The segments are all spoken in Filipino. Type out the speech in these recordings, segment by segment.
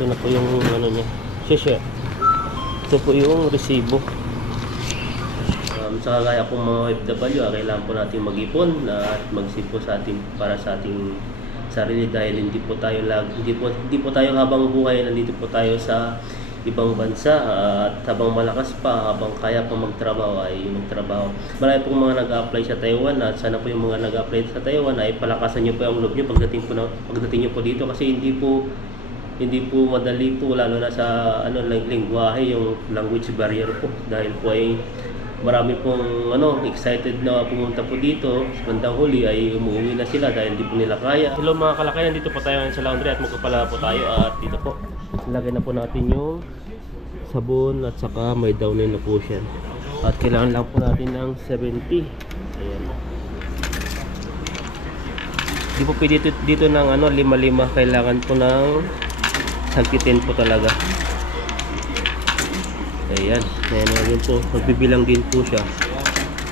ito na po yung ano niya. Share. Ito po yung resibo. Sa kagaya kong mga OFW, kailangan po natin mag-ipon at magsipo sa ating para sa ating sarili dahil hindi po tayo habang buhay nandito po tayo sa ibang bansa at habang malakas pa, habang kaya pa magtrabaho ay magtrabaho. Marami pong mga nag-a-apply sa Taiwan at sana po yung mga nag-a-apply sa Taiwan ay palakasan niyo po ang loob niyo pagdating niyo po dito kasi hindi po madali po lalo na sa lengguwahe, yung language barrier po dahil po ay marami pong excited na pumunta po dito. Sa bandang huli ay umuwi na sila dahil hindi po nila kaya. Hello mga kalakayan, dito po tayo sa laundry at magpapala po tayo at dito po lagay na po natin yung sabon at saka may downin na po siya at kailangan lang po natin ng 70. Ayan. Hindi po pwede dito ng 5-5, kailangan po ng sagkitin po talaga. Ayan, ayan po, magbibilang din po siya.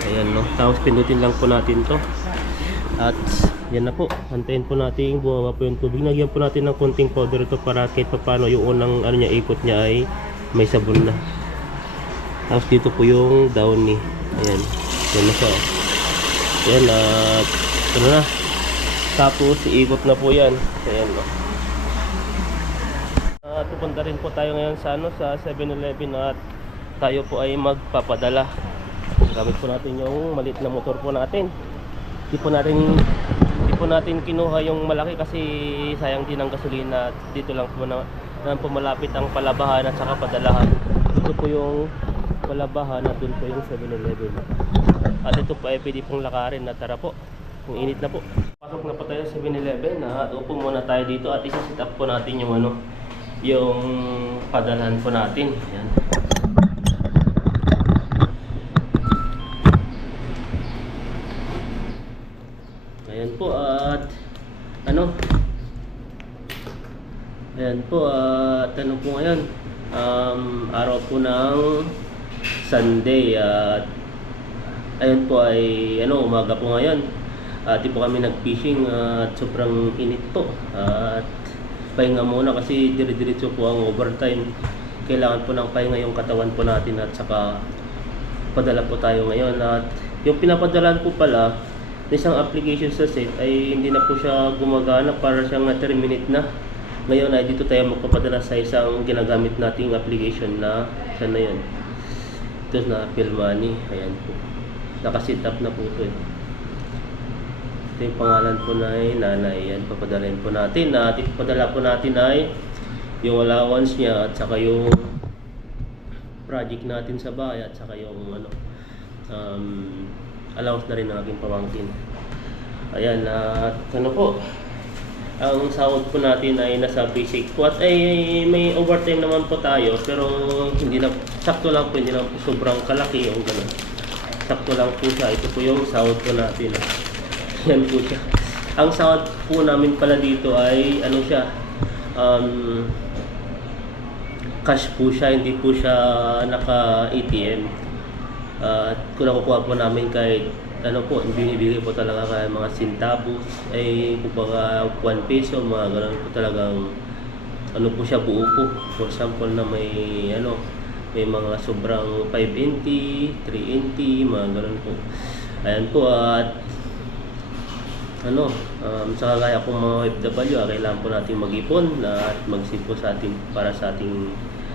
Ayan no, tapos pindutin lang po natin to. At yan na po, antayin po natin bumaba po yung tubig. Nagyan po natin ng konting powder ito para kahit paano yung unang ikot niya ay may sabon na. Tapos dito po yung downy. Ayan, yan na siya. Ayan, at ito na. Tapos iikot na po yan. Ayan no. Pupunta rin po tayo ngayon sa sa 7-Eleven at tayo po ay magpapadala. Gamit po natin yung maliit na motor po natin. Hindi po natin kinuha yung malaki kasi sayang din ang gasolina. Dito lang po malapit ang palabahan at saka padalahan. Dito po yung palabahan at dun po yung 7-Eleven. At ito po ay pwede pong lakarin na tara po. Kung init na po. Pasok na po tayo sa 7-Eleven at upo muna tayo dito at isa-set up po natin yung yung padalhan po natin. Ayan. Ayan po at ayan po at po ngayon araw po ng Sunday at ayan po ay umaga po ngayon at di po kami nag-fishing at sobrang init po at pahinga muna kasi dire-diretso po ang overtime. Kailangan po ng pahinga yung katawan po natin at saka padala po tayo ngayon. At yung pinapadalan po pala na isang application sa set ay hindi na po siya gumagana, para siyang na-terminate na. Ngayon ay dito tayo magpapadala sa isang ginagamit nating application na saan na yun? Ito na Philmoney. Ayan po. Nakasit up na po ito eh. Ito yung pangalan po na nanay. Yan, papadalain po natin. At ipapadala po natin ay yung allowance niya at saka yung project natin sa bahay at saka yung allowance na rin ng aking pamangkin. Ayan, at po, ang sahod po natin ay nasa basic po at ay may overtime naman po tayo pero hindi na, sakto lang po, hindi na po sobrang kalaki yung ganun. Sakto lang po siya. Ito po yung sahod po natin. Yan po siya. Ang sahod po namin pala dito ay cash po siya, hindi po siya naka-ATM. Kung nakukuha po namin kahit binibigay po talaga kaya mga centavos ay kumbaga 1 peso, mga ganun po talagang po siya, buo po. For example na may mga sobrang 5 NT, 3 NT, mga ganun po. Ayan po at sa kagaya kong mga OFW, kailangan po natin mag-ipon at magsipo para sa ating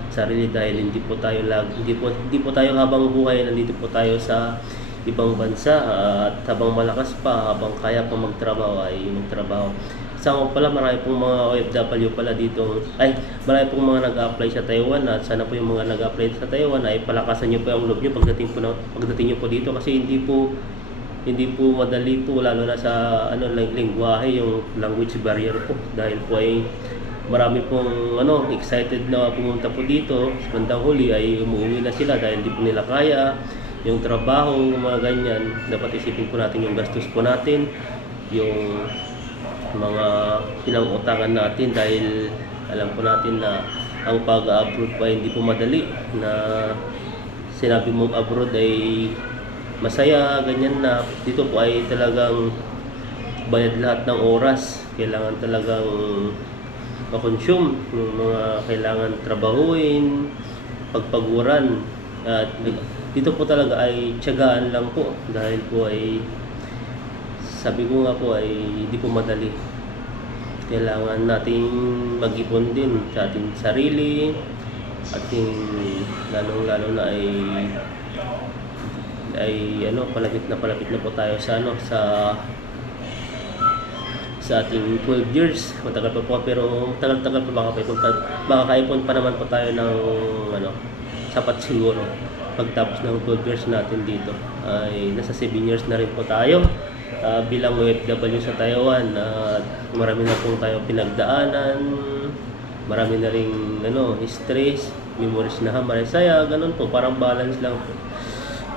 sarili dahil hindi po tayo habang buhay nandito po tayo sa ibang bansa at habang malakas pa, habang kaya pa magtrabaho ay magtrabaho. Sa pala marami pong mga OFW pala dito, marami pong mga nag-a-apply sa Taiwan at sana po yung mga nag-a-apply sa Taiwan ay palakasan niyo po ang loob niyo pagdating niyo po dito kasi hindi po madali po lalo na sa lengguwahe, yung language barrier po dahil po ay marami pong excited na pumunta po dito. Sa bandang huli ay umuwi na sila dahil hindi po nila kaya yung trabaho, mga ganyan. Dapat isipin po natin yung gastos po natin, yung mga pinang-utangan natin dahil alam po natin na ang pag-abroad po ay hindi po madali. Na sinabi mong abroad ay masaya, ganyan na. Dito po ay talagang bayad lahat ng oras. Kailangan talagang makonsume, yung mga kailangan trabahuin, pagpaguran. At dito po talaga ay tiyagaan lang po dahil po ay sabi ko nga po ay hindi po madali. Kailangan nating mag-ipon din sa ating sarili, ating lalong-lalo na ay palapit na po tayo sa sa ating 12 years. Matagal pa po, pero tagal-tagal pa makakaipon pa naman po tayo ng sapat siguro. Pagtapos ng 12 years natin dito ay nasa 7 years na rin po tayo bilang OFW sa Taiwan. Marami na po tayo pinagdaanan, marami na rin stress, memories na maraming saya, ganun po, parang balance lang po.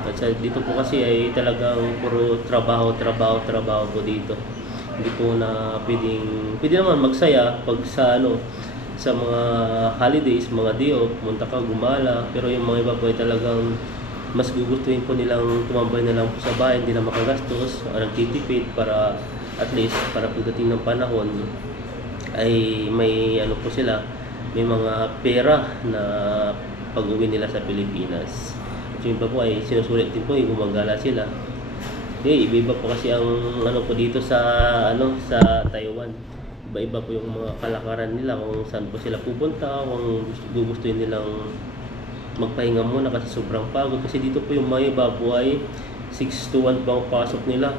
At dito po kasi ay talagang puro trabaho po dito. Hindi po na pwede naman magsaya pag sa mga holidays, mga day off, punta ka, gumala. Pero yung mga iba po ay talagang mas gugustuhin po nilang tumambay na lang po sa bahay, hindi na makagastos, nagtitipid para at least para pagdating ng panahon ay may po sila, may mga pera na pag-uwi nila sa Pilipinas. At yung iba po ay sinusulit din po, gumagala sila. Iba-iba po kasi ang po dito sa sa Taiwan. Iba-iba po yung mga kalakaran nila kung saan po sila pupunta, kung gugustuhin nilang magpahinga muna kasi sobrang pagod. Kasi dito po yung mga iba po ay 6 to 1 po ang pasok nila.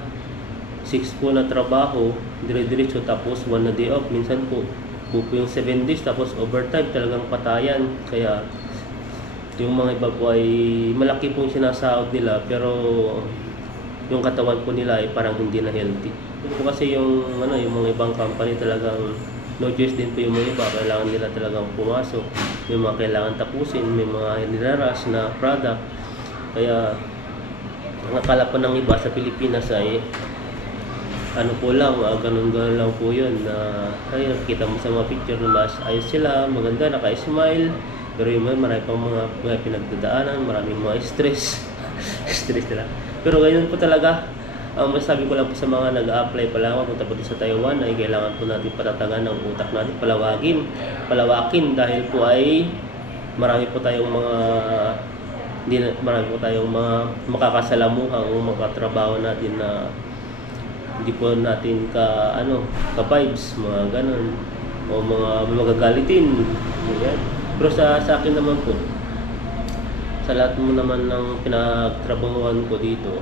6 po na trabaho, dire-diretso, tapos 1 na day off. Minsan po yung 7 days, tapos overtime, talagang patayan. Kaya yung mga iba po ay malaki pong sinasahod nila, pero yung katawan po nila ay parang hindi na healthy. Yun po kasi yung mga ibang company talagang no choice din po yung mga iba, kailangan nila talagang pumasok, may mga kailangan tapusin, may mga nilarush na product. Kaya ang akala po ng iba sa Pilipinas ay po lang, ganun lang po yun, na nakikita mo sa mga picture na mas ayos sila, maganda, naka-smile, pero yung marami pang mga pinagdadaanan, maraming mga stress nila. Pero ganyan po talaga. Masabi ko lang po sa mga nag-a-apply pa lang punta po sa Taiwan ay kailangan po natin patatagan ng utak natin, palawakin dahil po ay marami po tayong mga makakasalamuhang mga trabaho natin na hindi po natin ka-vibes, mga ganun, o mga magagalitin. Ganyan. Pero sa akin naman po, sa lahat mo naman ng pinagtrabahuan ko dito,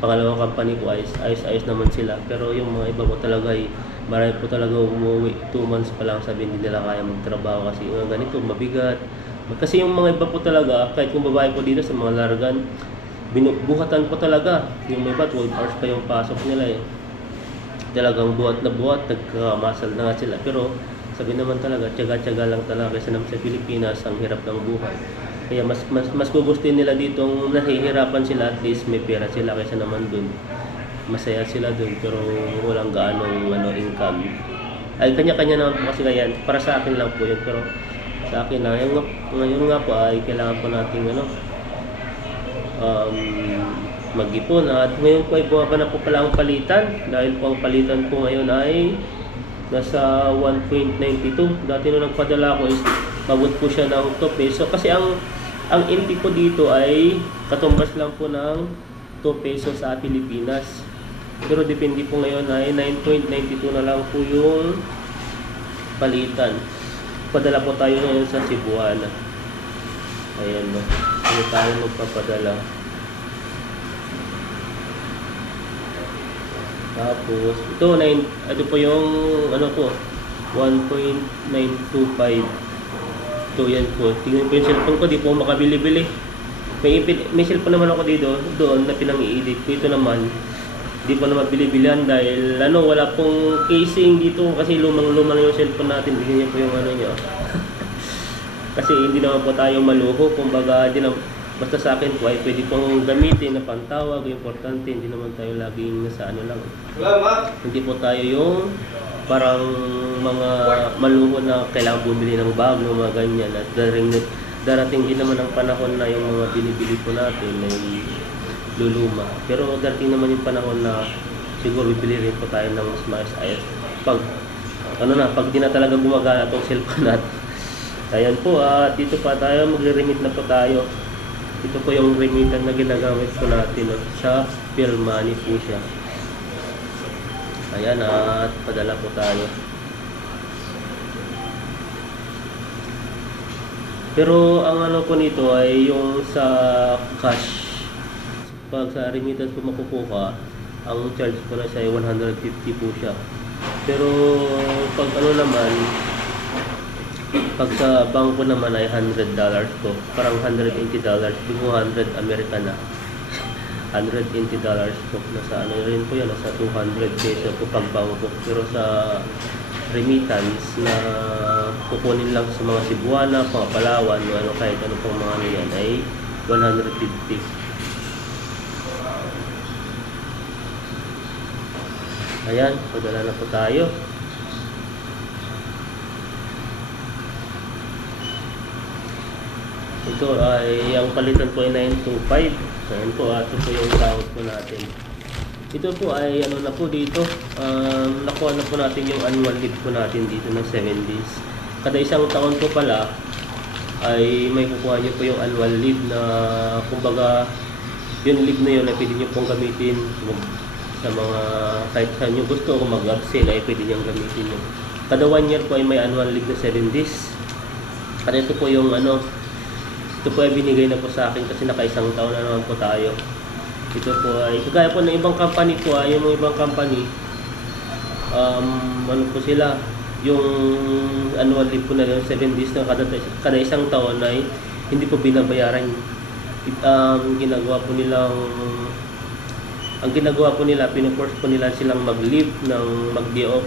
pangalawang company ko, ayos naman sila. Pero yung mga iba po talaga ay marami po talaga umuwi 2 months pa lang, sabi hindi nila kaya magtrabaho kasi ganito, mabigat. Kasi yung mga iba po talaga, kahit kung babae po dito sa mga largan, buhatan po talaga. Yung mga iba 12 hours pa yung pasok nila talagang buhat na buhat, nagkamasal na nga sila. Pero sabi naman talaga, tiyaga-tiyaga lang talaga kasi naman sa Pilipinas ang hirap ng buhay. Kaya mas gugustuhin nila ditong nahihirapan sila, at least may pera sila, kaysa naman dun masaya sila dun pero walang gaanong income. Ay kanya-kanya naman po kasi ganyan. Para sa akin lang po yun, pero sa akin na ngayon nga po ay kailangan po nating mag-ipon. At ngayon po ay bumaba na po pala ang palitan, dahil po ang palitan po ngayon ay nasa 1.92. Dati nung nagpadala ko is mabot po siya ng 2 peso kasi ang NT po dito ay katumbas lang po ng 2 peso sa Pilipinas. Pero depende po ngayon ay 9.92 na lang po yung palitan. Padala po tayo ngayon sa Cebuana. Ayan no. Ano tayo magpapadala. Tapos ito po yung 1.925. Ito yan po. Tingnan po yung cellphone ko, di po makabili-bili. May cellphone naman ako doon na pinang-i-edit ko. Ito naman, di po na mabili-bilihan dahil wala pong casing dito kasi lumang-luma na yung cellphone natin. Bigyan niyo po yung niyo. Kasi hindi naman po tayo maluho. Kumbaga, basta sa akin po ay pwede pong gamitin na pantawag. Importante, hindi naman tayo laging nasa lang. Hindi po tayo yung parang mga maluho na kailangan bumili ng bag, mga ganyan. At darating din naman ang panahon na yung mga binibili po natin ay luluma. Pero darating naman yung panahon na siguro bibili rin po tayo ng mas ayos. ano na, pag di na talaga gumagana itong cellphone natin. Ayan po, at dito pa tayo, magre-remit na po tayo. Ito po yung remitan na ginagamit po natin, no? Sa Phil Money po siya. Ayan, at padala po tayo. Pero ang ano po nito ay yung sa cash. Pag sa remittance po makukuha, ang charge po na siya ay 150 po siya. Pero pag ano naman, pag sa bangko naman ay $100 po. Parang $180, 200 American na. $180 po. Nasa ano rin po yan, nasa 200 peso po pag bangko. Pero sa remittance na kukunin lang sa mga Cebuana, mga Palawan, ano, kahit ano pong mga ano yan, ay 150. Ayan, padala na po tayo. Ito ay, ang palitan po ay 925. Ayan po, ito po yung sahod po natin. Ito po ay ano na po dito, nakuha na po natin yung annual leave po natin dito ng 7 days. Kada isang taon po pala ay may kukuha nyo po yung annual leave na kumbaga yung leave na yun ay pwede nyo pong gamitin sa mga kahit saan nyo gusto. Kung mag-absent ay pwede nyo gamitin yun. Kada 1 year po ay may annual leave na 7 days. At ito po yung ano, ito po ay binigay na po sa akin kasi nakaisang taon na naman po tayo. Ito po ay, kagaya po ng ibang company po, yung mga ibang company, ano po sila, yung annual leave po na yun, 7 days na kada isang taon ay hindi po binabayaran. Ginagawa po nilang, ang ginagawa po nila, pinuforce po nila silang mag-leave, mag-day off,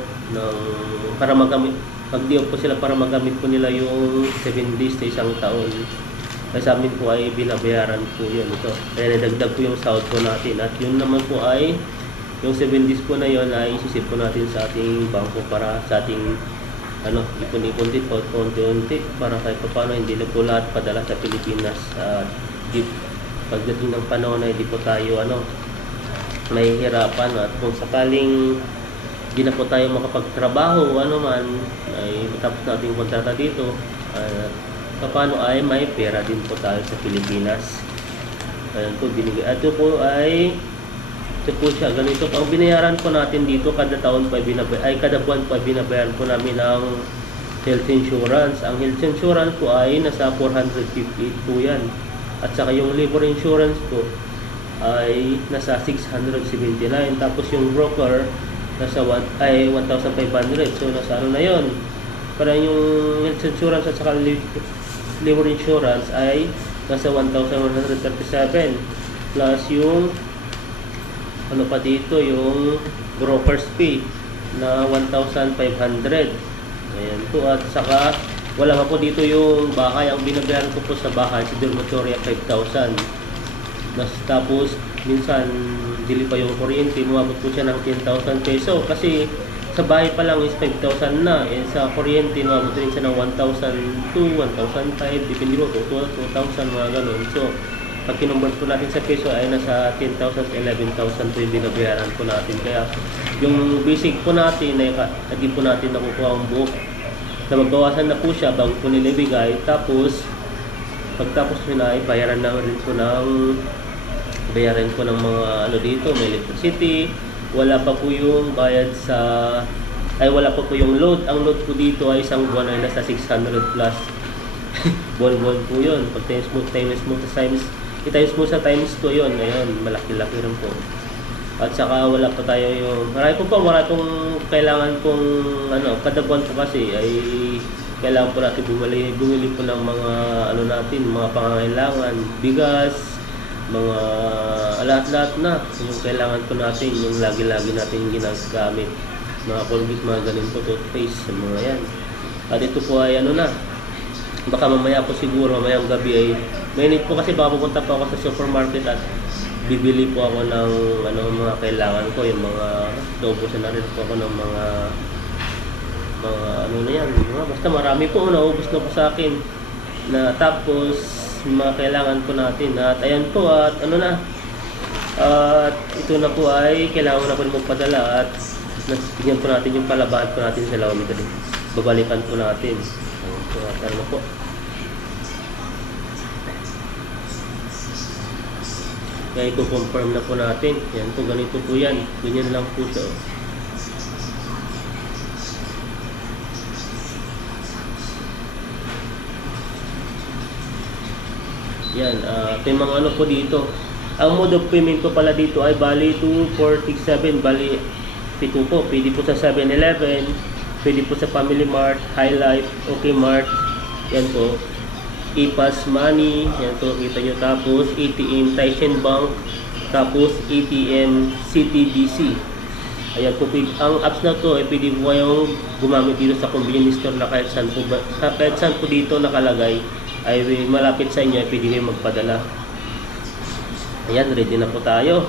para mag-day off po sila para magamit po nila yung 7 days sa isang taon. Kasi sa amin po ay binabayaran po yun ito. Kaya nadagdag po yung sahod po natin. At yun naman po ay, yung 7 days po na yun ay isisip po natin sa ating bangko para sa ating ipon-ipon din po, unti-unti para kahit pa paano hindi na po lahat padala sa Pilipinas. At pagdating ng panahon na hindi po tayo may hirapan. At kung sakaling hindi na po tayo makapagtrabaho, ay matapos natin kontrata dito, paano ay may pera din po tayo sa Pilipinas. Ayan po, binigay. At ito po siya, ganito po. Ang binayaran po natin dito, kada taon po ay kada buwan po ay binabayaran po namin ng health insurance. Ang health insurance po ay nasa 458 po yan. At saka yung labor insurance po ay nasa 679. Tapos yung broker nasa 1,500. So nasa ano na yun. Parang yung health insurance at saka labor insurance ay nasa 1,137 plus yung pa dito yung broker's fee na 1,500. Ayan po, at saka wala pa po dito yung bahay. Ang binabayaran ko po sa bahay sa dormitory 5,000. Tapos minsan dili pa yung kuryente, umabot po siya ng 10,000 peso kasi sa bahay pa lang is 5,000 na. Sa kuryente, umabot rin siya ng 1,002, 1,005, depende po, 2,000, mga ganun. So, pag kinumbert po natin sa peso ay nasa 10,000 to 11,000 po yung binabayaran po natin. Kaya, yung basic po natin ay hindi po natin nakukuha ang buo. Na magbawasan na po siya bago po nilibigay. Tapos, pagtapos nyo na ay bayaran na rin po ng mga dito, may electricity. Wala pa po yung bayad wala pa po yung load. Ang load po dito ay isang buwan ay nasa 600 plus. Buwan-buwan po yun. Pag times mo sa times 2 yun. Ngayon, malaki-laki rin po. At saka wala pa tayo yung, wala pong kailangan pong, kada buwan po kasi ay kailangan po natin bumili po ng mga, mga pangangailangan, bigas, mga lahat-lahat na yung kailangan po natin, yung lagi-lagi natin ginagamit, mga Colgate, mga ganun po, toothpaste, mga yan. At ito po ay baka mamaya po siguro, mamayang gabi ay mainit po kasi baka pupunta po ako sa supermarket at bibili po ako ng mga kailangan ko, yung mga naubusan na rin po ako ng mga basta marami po, naubos na po sa akin na. Tapos mga kailangan po natin. At ayan po, at at ito na po ay kailangan na po magpadala. At Tignan po natin yung palabahan po natin sa Laometry. Babalikan po natin. So, ano po. Kaya i-confirm na po natin. Yan po, ganito po yan. Ganyan lang po siya. Yan, may mga ano po dito. Ang mode of payment po pala dito ay bali 2467, bali 7 po. Pwede po sa 7-Eleven, pwede po sa Family Mart, High Life, OK Mart. Yan po. E-Pass Money, yan po, kita nyo. Tapos ATM Taishin Bank, tapos ATM CTBC. Ayan po, ang apps na to ay pwede po kayong gumamit dito sa convenience store na kahit saan po dito nakalagay ay malapit sa inyo, ay pwede kayong magpadala. Ayan, ready na po tayo.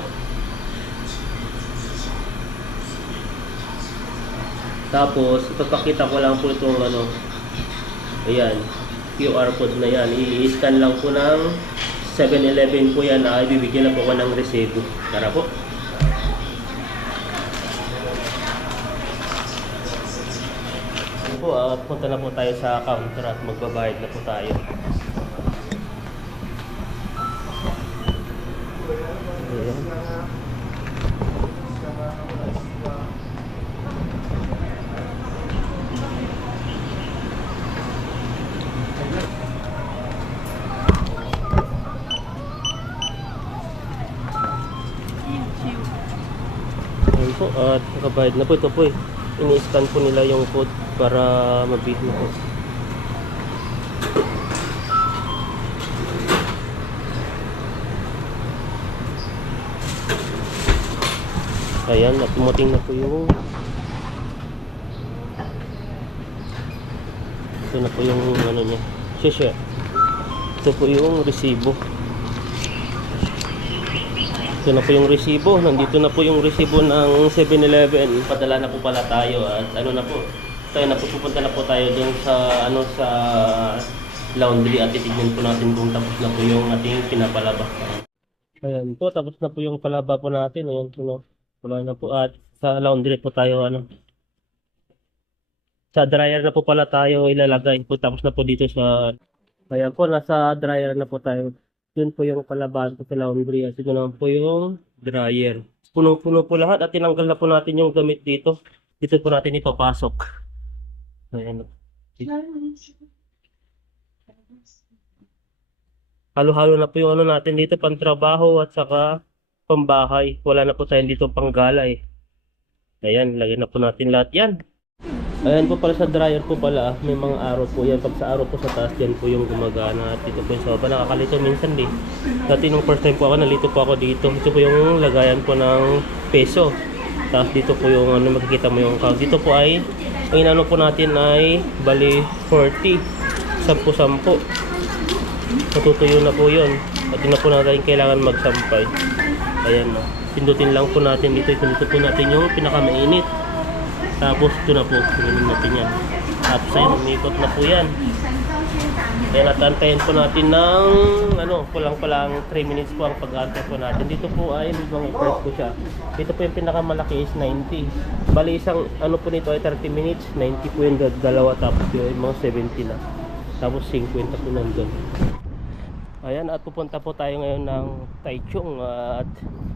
Tapos ipapakita ko lang po itong ano, ayan, QR code na yan. I-scan lang po ng 7-Eleven po yan. Ibibigyan na po ko ng resibo. Tara po. Ano po, punta na po tayo sa counter at magbabayad na po tayo. Ayan. Ayan po, at nakabayad na po. Ito po eh, ini-scan po nila yung code para mabit na po. Ayan, at dumating na po yung ito na po yung ano niya, share. Ito po yung resibo. Ito na po yung resibo. Nandito na po yung resibo ng 7-Eleven. Padala na po pala tayo at ano na po. Tayo na po, pupunta na po tayo dun sa ano, sa laundry at titignan po natin kung tapos na po yung ating pinapalaba. Ayan po, tapos na po yung palaba po natin. Ayan po, no. Wala na po, at sa laundry po tayo ano. Sa dryer na po pala tayo ilalagay po, tapos na po dito sa, ayan po, nasa dryer na po tayo. Yun po yung palabahan po sa laundry. At ito naman po yung dryer. Puno-puno po lahat at tinanggal na po natin yung damit dito. Dito po natin ipapasok. Ayan. Halo-halo na po yung ano natin dito, pantrabaho at saka pambahay. Wala na po tayo dito panggala eh. Ayan, lagyan na po natin lahat yan. Ayan po pala sa dryer po pala, may mga araw po yan. Pag sa araw po sa taas, yan po yung gumagana. At dito po yung soba, nakakalito minsan din. Dati nung first time po ako, nalito po ako dito. Ito po yung lagayan po ng peso. Tapos dito po yung ano, makikita mo yung account. Dito po ay, ang inano po natin ay bali 40, 10-10. Matutuyo na po yun. At yun na po natin kailangan magsampay. Ayan na. Pindutin lang po natin dito. Dito po natin yung pinakamainit. Tapos ito na po. Pindutin natin yan. Tapos ayun, umikot na po yan. Kaya natantayin po natin ng ano, kulang-kulang 3 minutes po ang pag-antay po natin. Dito po ay mga price po siya. Dito po yung pinakamalaki is 90. Bali isang ano po nito ay 30 minutes. 90 po yung dalawa, tapos yung mga 70 na. Tapos 50 po nandun. Ayan, at pupunta po tayo ngayon ng Taichung at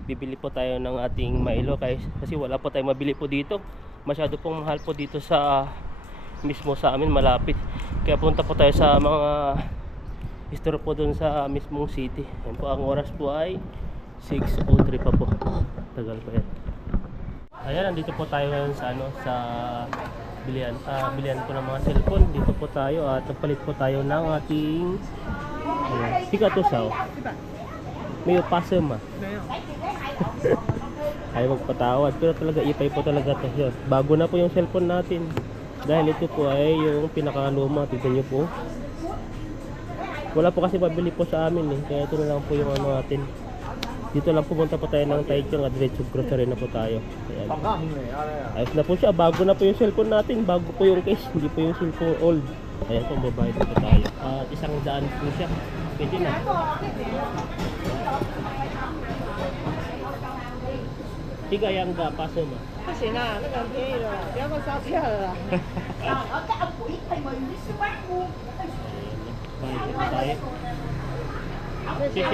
bibili po tayo ng ating Milo kasi wala po tayong mabili po dito. Masyado pong mahal po dito sa mismo sa amin, malapit. Kaya punta po tayo sa mga store po dun sa mismong city. Ayan po, ang oras po ay 6:03 pa po. Tagal pa yan. Ayan, nandito po tayo ngayon sa ano, sa bilihan po ng mga cellphone. Dito po tayo at nagpalit po tayo ng ating Pika to sao. May upasem ah. Ayaw magpatawad, pero talaga ipay po talaga to. Yun. Bago na po yung cellphone natin. Dahil ito po ay yung pinakaluma. Tignan nyo po. Wala po kasi mabili po sa amin eh. Kaya ito na lang po yung ano natin. Dito lang pumunta po tayo ng Taichung at diretso grocery na po tayo. Ayan. Ayos na po siya. Bago na po yung cellphone natin. Bago po yung case. Hindi po yung cellphone old. Ayan po, babayad po tayo. At 100 po siya. Pwede na. Tiga yang ga paso mo. 不行啊，那个很便宜的啦，不要再杀价了啦。 Tayo. Sige.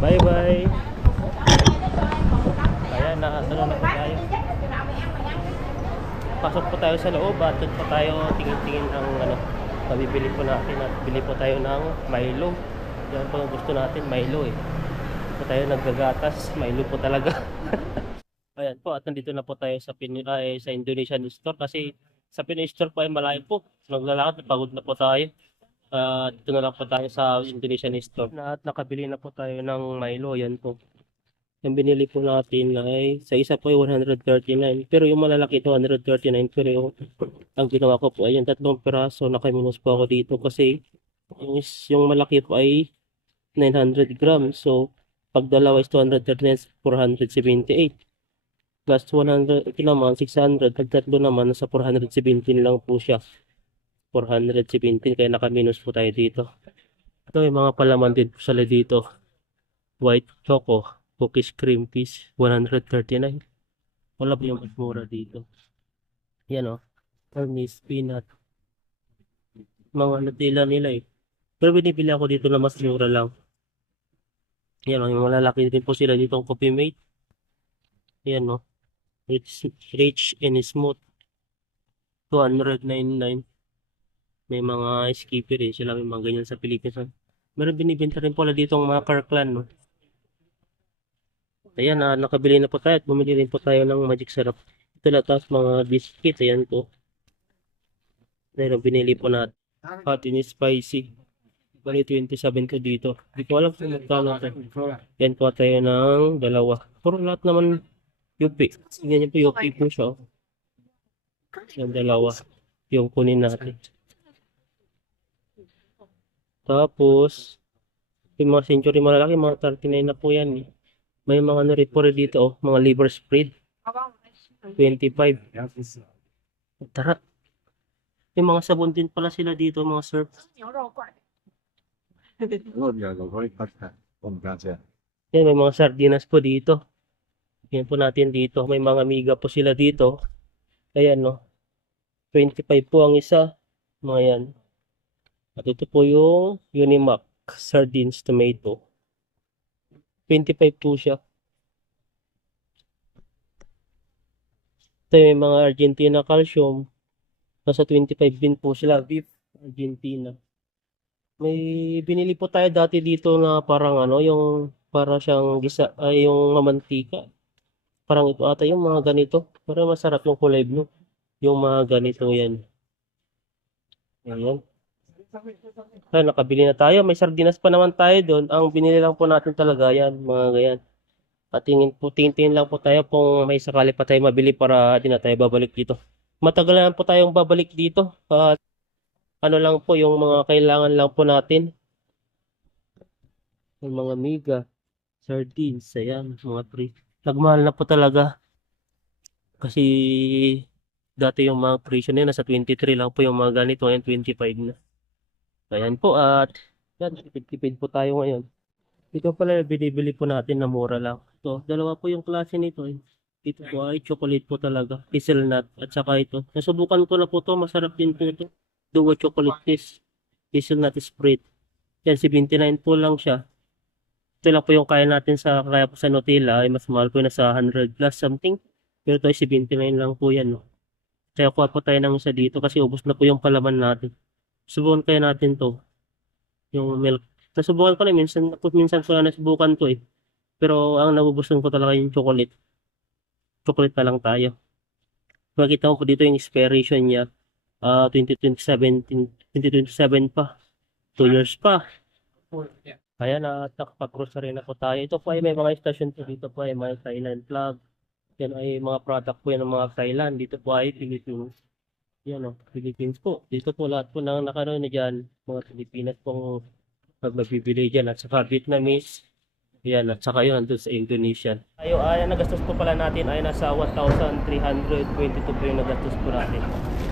Bye-bye. Ayan, ano na po tayo. Pasok po tayo sa loob at doon po tayo tingin-tingin ang ano, mabibili po natin at bili po tayo ng Milo. Yan po ang gusto natin, Milo eh. Po tayo naggagatas, Milo po talaga. Ayan po, at nandito na po tayo sa sa Indonesian store kasi sa Pinoy store po ay malayo po. Naglalakad, pagod na po tayo. Dito na lang po tayo sa Indonesian store at nakabili na po tayo ng Milo. Yan po. Yung binili po natin ay sa isa po ay 139 pero yung malalaki ito 139 pero ang ginawa ko po ay yung 3 piraso nakaminus po ako dito kasi yung malaki po ay 900 grams so pag dalawa is 239 478 plus 100 ito naman 600 pag tatlo naman nasa 417 lang po siya 417 kaya nakaminus po tayo dito. Ito yung mga palaman din po sila dito, white choco cookies cream piece 139. Wala po yung mas mura dito. Yan o. Hermes peanut. Mga Nutella nila eh. Pero binibili ako dito na mas mura lang. Yan o. Yung malalaki din po sila dito ang Coffee Mate. Yan o. Rich and smooth. 299. May mga skippy rin sila. May mga ganyan sa Pilipinas. Meron binibenta rin pala dito ang mga Kirkland no. Ayan, nakabili na po tayo at bumili rin po tayo ng Magic Syrup. Ito na tapos mga biscuits. Ayan po. Ayan, binili po natin. Hot and spicy. Bali 27 ko dito. Hindi ko alam kung magkano ito. Yan po tayo ng dalawa. Pero lahat naman yupi. Ganyan po yupi po siya. Yung dalawa. Yung kunin natin. Tapos, yung mga century malalaki, mga 39 na po yan eh. May mga naripore dito, oh, mga liver spread. 25. Tara. May mga sabon din pala sila dito, mga surf. Yan, may mga sardinas po dito. Yan po natin dito. May mga miga po sila dito. Ayan, no. 25 po ang isa. Mga yan. At ito po yung Unimac Sardines Tomato. 25 po siya. Ito yung mga Argentina calcium. Nasa 25 din po sila. Beef Argentina. May binili po tayo dati dito na parang ano, yung para siyang gisa, ay yung mamantika. Parang ito ata yung mga ganito. Parang masarap yung kulay blue. Yung mga ganito yan. Ayan. Ay, nakabili na tayo. May sardinas pa naman tayo doon. Ang binili lang po natin talaga yan. Mga ganyan. At tingin lang po tayo kung may sakali pa tayo mabili para di na tayo babalik dito. Matagal na po tayong babalik dito. Ano lang po yung mga kailangan lang po natin. Yung mga miga, sardines, ayan, mga free. Nagmahal na po talaga. Kasi dati yung mga presyo na yun, nasa 23 lang po yung mga ganito. Ngayon 25 na. Ayan po at yan, tipid po tayo ngayon. Ito pala binibili po natin na mura lang. Ito, dalawa po yung klase nito. Ito po ay chocolate po talaga. Hazelnut at saka ito. Nasubukan ko na po to, masarap din po ito. Duo chocolate kiss. Hazelnut spread. Yan, 79 po lang siya. Ito lang po yung kaya natin kaya po sa Nutella ay mas mahal po na sa 100 plus something. Pero ito ay 79 lang po yan. No? Kaya kuha po tayo ng isa dito kasi ubos na po yung palaman natin. Subukan kaya natin to. Yung milk. Nasubukan ko na minsan ko na nasubukan to eh. Pero ang nagugustuhan ko talaga yung chocolate. Chocolate na lang tayo. Makita mo po dito yung expiration niya. 2027 pa. 2 years pa. Ayan na, nakapag-grocery na po tayo. Ito po ay may mga station po dito po ay may Thailand flag. Yan ay mga product po yan ng mga Thailand. Dito po ay Philippines. Yan o, Philippines po. Dito po lahat po nang nakaroon na dyan. Mga Pilipinas pong magbibili dyan. At saka Vietnamese. Yan, at saka yun doon sa Indonesian. Ayo, nagastos po pala natin ay nasa 1,322 po yung nagastos po natin.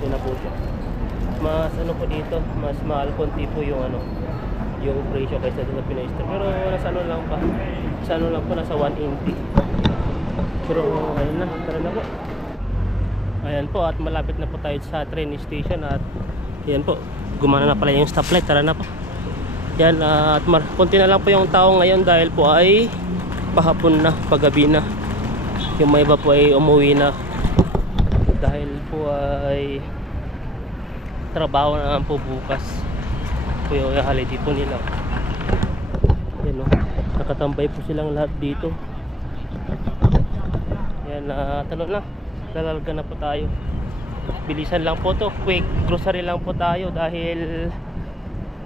Ito na po siya. Mas ano po dito, mas mahal konti po yung ano, yung presyo kaysa doon sa Pinoy-Star. Pero nasa ano lang pa, sa ano lang po, nasa 180. Pero ayun na, tara na po. Ayan po, at malapit na po tayo sa train station. At yan po, gumana na pala yung stoplight. Tara na po. Yan, at konti na lang po yung tao ngayon dahil po ay pahapon na, paggabi na. Yung may iba po ay umuwi na dahil po ay trabaho na naman po bukas po yung holiday po nila. Yan o, nakatambay po silang lahat dito. Yan, talo na, lalalga na po tayo. Bilisan lang po to, quick grocery lang po tayo dahil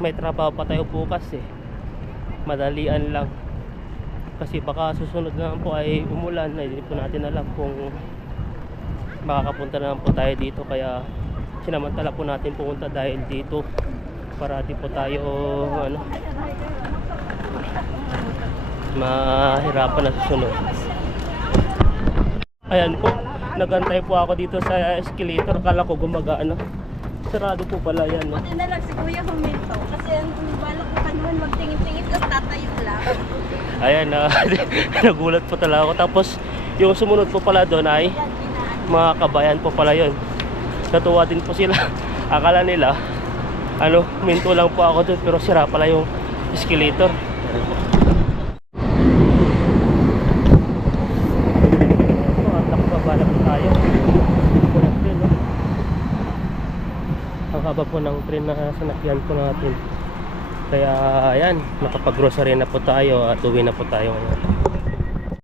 may trabaho pa tayo bukas eh. Madalian lang kasi baka susunod naman po ay umulan, hindi po natin alam kung makakapunta naman po tayo dito, kaya sinamantala po natin pumunta dahil dito para di po tayo ano, mahirapan na susunod. Ayan po, nagantay po ako dito sa escalator, kala ko gumagaan na. Sarado po pala yan, no? Buti na lang si Kuya huminto. Kasi ang balak ko pa naman magtingin-tingin tapos tatayo lang. Ayan, nagulat po talaga ako. Tapos yung sumunod po pala doon ay mga kabayan po pala yun. Natuwa din po sila. Akala nila ano, minto lang po ako doon, pero sira pala yung escalator. Nakababa na tayo. Ang haba po ng train na sanakyan po natin. Kaya ayan, nakapag-grocery na po tayo at uwi na po tayo ngayon.